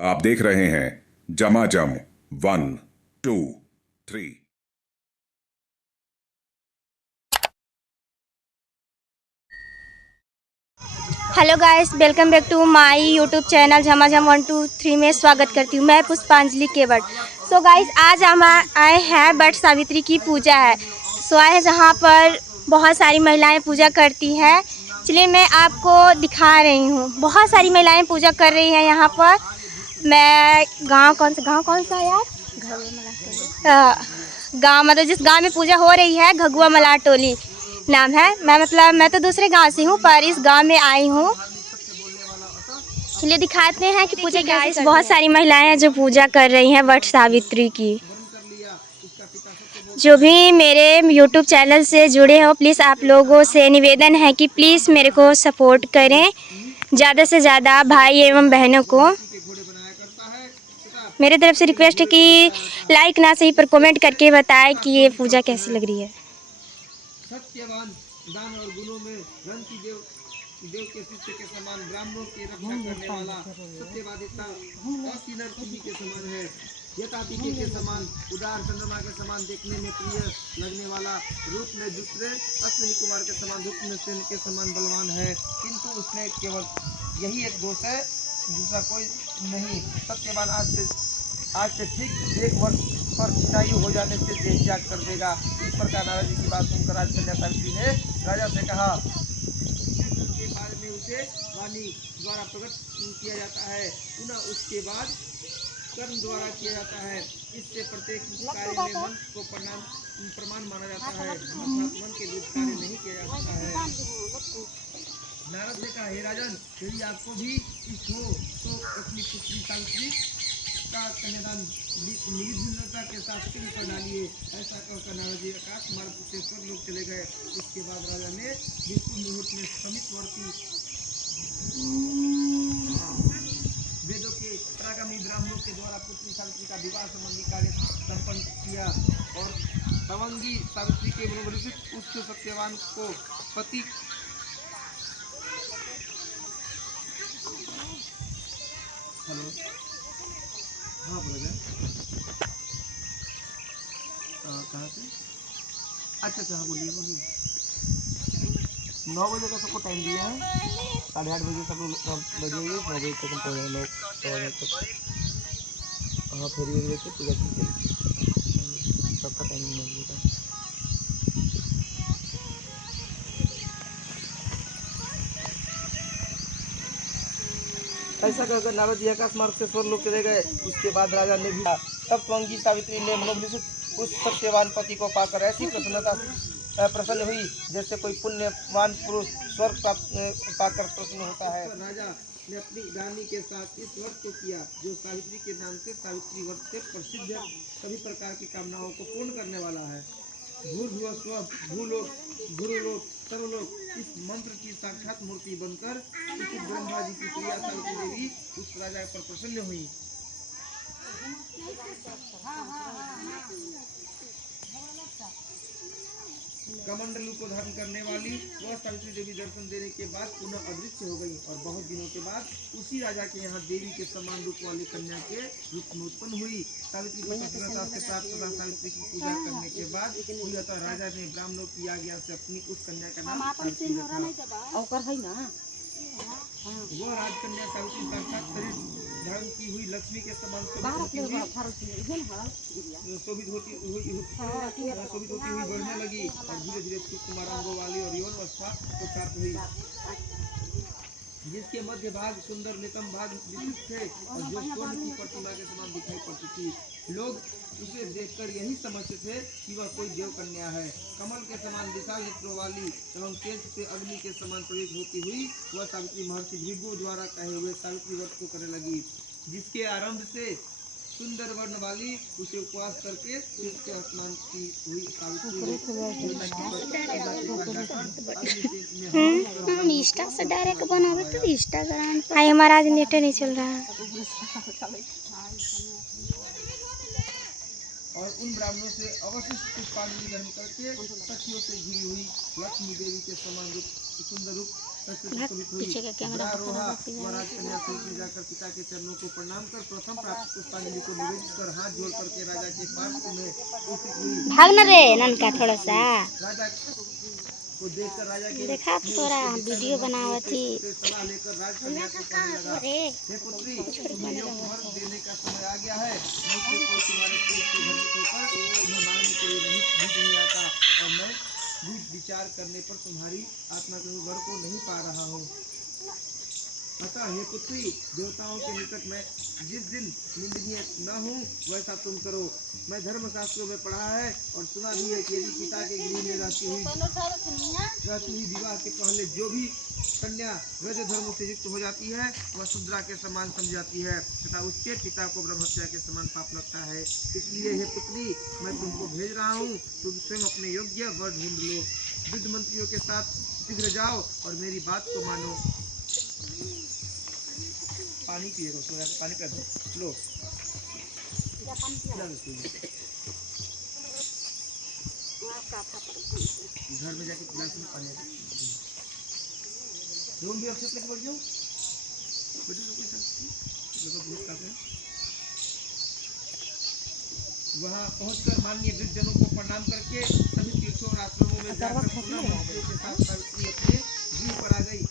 आप देख रहे हैं Jamajam 1, 2, 3। Hello guys, welcome back to my YouTube channel Jhamajham 1, 2, 3 में स्वागत करती हूँ। मैं पुष्पांजलि केवट। सो गाइस, आज हम आए हैं वट सावित्री की पूजा है। सो आए हैं जहाँ पर बहुत सारी महिलाएं पूजा करती हैं। चलिए मैं आपको दिखा रही हूँ। बहुत सारी महिलाएं पूजा कर रही हैं यहाँ पर। मैं गांव कौन सा है यार? गांव मतलब जिस गांव में पूजा हो रही है घगुआ मलार टोली नाम है। मैं तो दूसरे गांव से हूँ पर इस गांव में आई हूँ। चलिए दिखाते हैं कि पूजा कैसे करते हैं। बहुत सारी महिलाएं हैं जो पूजा कर रही हैं वट सावित्री की। जो भी मेरे यूट्यूब चैनल से जुड़े हो, प्लीज़ आप लोगों से निवेदन है कि प्लीज़ मेरे को सपोर्ट करें ज़्यादा से ज़्यादा भाई एवं बहनों को। मेरे तरफ से रिक्वेस्ट है कि लाइक ना सही पर कमेंट करके बताएं कि ये पूजा कैसी लग रही है। सत्यवान दान और गुणों में रंती देव के शिष्य के समान, ब्राह्मणों की रक्षा करने वाला, सत्यवादिता असीनर सिंह के समान है। यथातिथि के समान, उदार चंद्रमा के समान देखने में प्रिय लगने वाला, रूप में दूसरे अश्विनी कुमार के समान, रूप में सेन के समान बलवान है। किंतु उसने केवल यही एक दोष है, दूसरा कोई नहीं। सत्यवान आज से ठीक 1 वर्ष पर चिनायु हो जाने से देह त्याग कर देगा। इस प्रकार नारद जी की बात सुनकर राजकन्या सावित्री ने राजा से कहा। के बाद में उसे वाणी द्वारा प्रकट किया जाता है, पुनः उसके बाद कर्म द्वारा किया जाता है। इससे प्रत्येक कार्य में मन को प्रमाण माना जाता है, अर्थात मन के विरुद्ध कार्य नहीं किया जा सकता है। नारद ने कहा, हे राजन, यदि आपको भी इष्ट हो तो अपनी पुत्री सावित्री का कन्यादान निर्विघ्नता के साथ शीघ्र कर डालिए। ऐसा कहकर नारद जी आकाश मार्ग से स्वर्गलोक चले गए। इसके बाद राजा ने विष्णु मुहूर्त में समीपवर्ती वेदों के परागामी ब्राह्मणों के द्वारा पुत्री सावित्री का विवाह संबंधी कार्य संपन्न किया और तवंगी सावित्री के मनोबलित उच्च सत्यवान को पति हेलो हाँ बोला जाए कहाँ से अच्छा हाँ बोलिए 9 बजे का सबको टाइम दिया है, 8:30 बजे सब लोग बजेंगे, 9 बजे तक हम पहुँचे लोग। हाँ फिर से पूजा करके सबका टाइमिंग मिल जाएगा। ऐसा कहकर नारद जी आकाश मार्ग से स्वर्ग लोक चले गए। उसके बाद राजा ने भी तब त्वंगी सावित्री ने मनोबलित उस सत्यवान पति को पाकर ऐसी प्रसन्न हुई जैसे कोई पुण्यवान पुरुष स्वर्ग पाकर प्रसन्न होता है। राजा ने अपनी रानी के साथ इस व्रत को किया जो सावित्री के नाम से सावित्री व्रत से प्रसिद्ध सभी प्रकार की कामनाओं को पूर्ण करने वाला है। भूर्भुवस्व भूलोक गुरुलोक सर्वलोक इस मंत्र की साक्षात मूर्ति बनकर उस ब्रह्मा जी की प्रिया सावित्री देवी उस राजा पर प्रसन्न हुई। कमंडलू को धारण करने वाली वह सावित्री देवी दर्शन देने के बाद पुनः अदृश्य हो गई और बहुत दिनों के बाद उसी राजा के यहाँ देवी के समान रूप वाली कन्या के रूप में उत्पन्न हुई। सावित्री को प्रसन्नता से प्राप्त तथा सावित्री की पूजा करने के बाद हुई अतः राजा ने ब्राह्मणों की आज्ञा से अपनी उस कन्या का नाम सावित्री रखा। वह राजकन्या सावित्री साक्षात शरीर धारण की हुई लक्ष्मी के समान शोभित होती हुई बढ़ने लगी और धीरे धीरे कुमार अंगों वाली और यौन अवस्था को प्राप्त हुई, जिसके मध्य भाग सुंदर नितम भाग विस्तृत थे और जो स्वर्ण की प्रतिमा के समान दिखाई पड़ती थी। लोग उसे देखकर यही समझते थे कि वह कोई देव कन्या है। कमल के समान विशाल नेत्रों वाली एवं तेज से अग्नि के समान प्रवेश होती हुई वह सावित्री महर्षि भृगु द्वारा कहे हुए सावित्री व्रत को करने लगी, जिसके आरंभ से सुंदर वर्ण वाली उसे उपवास करके फिर से स्नान की हुई सावित्री इंस्टा से डायरेक्ट बनावे तो इंस्टाग्राम पर। हाय हमारा आज नेट नहीं चल रहा है। और उन ब्राह्मणों से अवशिष्ट पुष्पांजलि ग्रहण करके सखियों से घिरी हुई लक्ष्मी देवी के समान रूप सुंदर रूप पीछे का कैमरा स्वराज कन्या सहित जाकर पिता के चरणों को प्रणाम कर प्रथम प्राप्त पुष्पांजलि को निवेदित कर हाथ जोड़ करके राजा के पार्श्व में उपस्थित हुई। भागना रे ननका थोड़ा सा राजा को देखकर राजा के देखा थोड़ा वीडियो बनावत थी सलाह लेकर राजकन्या को कहने लगा, हे पुत्री, तुम्हें योग वर देने का समय आ गया है। मुझसे कोई तुम्हारे पेट से भ्रमित होकर तुम्हें मारने के लिए नहीं आता और मैं भी विचार करने पर तुम्हारी आत्मा के वर को नहीं पा रहा हूँ। अतः हे पुत्री, देवताओं के निकट मैं जिस दिन निंदनीय न हूँ वैसा तुम करो। मैं धर्मशास्त्रों में पढ़ा है और सुना भी है कि यदि पिता के गृह में रहती हुई विवाह के पहले जो भी कन्या रज धर्म से युक्त हो जाती है वह शूद्रा के समान समझ जाती है तथा उसके पिता को ब्रह्महत्या के समान पाप लगता है। इसलिए हे पुत्री, मैं तुमको भेज रहा हूँ, तुम स्वयं अपने योग्य वर ढूंढ लो। वृद्ध मंत्रियों के साथ शीघ्र जाओ और मेरी बात को मानो। पानी पिएगा, उसको जाकर पानी पिला दो। लो घर में जाके गिलास में पानी रूम भी अच्छे लेके बैठ जाओ। बेटे बहुत काफी। वहाँ पहुंचकर माननीय वृद्धजनों को प्रणाम करके सभी तीर्थों और आश्रमों में जाकर पुनः मंत्रियों के साथ सावित्री अपने गृह पर आ गई।